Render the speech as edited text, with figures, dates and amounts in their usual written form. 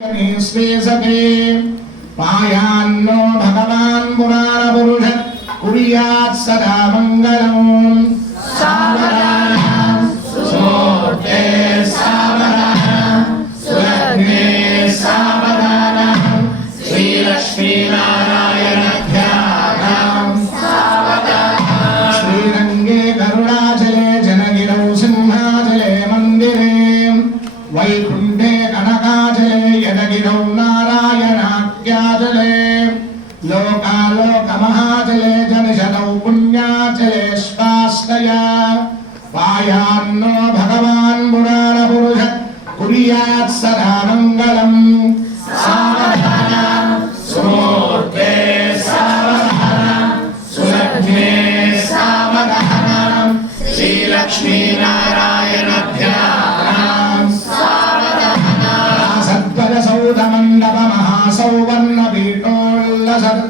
श्वेसके पायान्नो भगवान् पुराणपुरुष कुर्यात् सदा मङ्गलम् सावधानः सुमूर्ते सावधानः सुलग्ने सावधानः श्रीलक्ष्मीनारायणध्यानम् सावधानः श्रीरङ्गे गरुडाचले जनगिरौ सिंहाचले मन्दिरे वैकुण्ठे कनकाचले यदगिरौ नारायणाख्याचले लोकालोकमहाचले जनिषदौ पुण्याचले स्वास्तया पायान्नो भगवान् पुराणपुरुष कुर्यात् सदा मङ्गलम् सावधानः सुमूर्ते सावधानः सुलग्ने सावधानः श्रीलक्ष्मीनारायणध्यानम् सौधमण्डप महासौवर्णपीठोल्लसत्